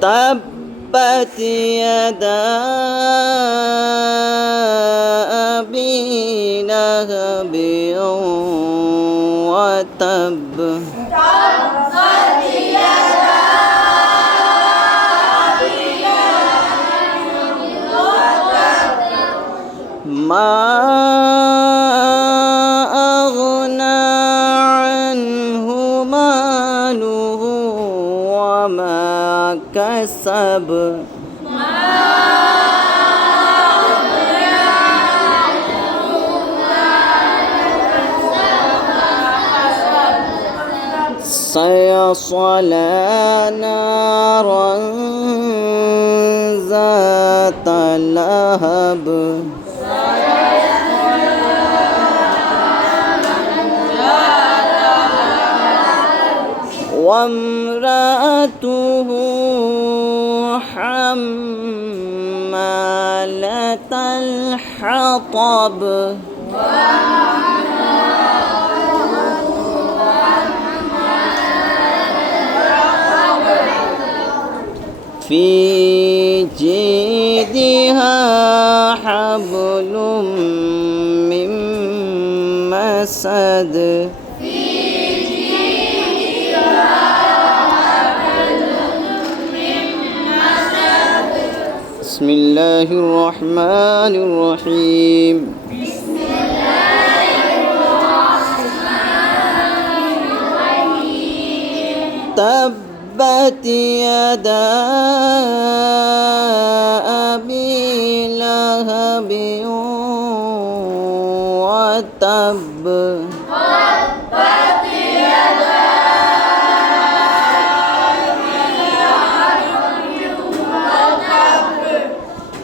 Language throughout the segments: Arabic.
تبت يدا أبي لهب وتب تبت يدا أبي لهب وتب ما أغنى عنه ماله وما كسب سيصلى نارا ذات لهب وامرأته حمالة الحطب في جيدها حبل من مسد بسم الله الرحمن الرحيم تبت يدا أبي لهب وتب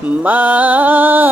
ما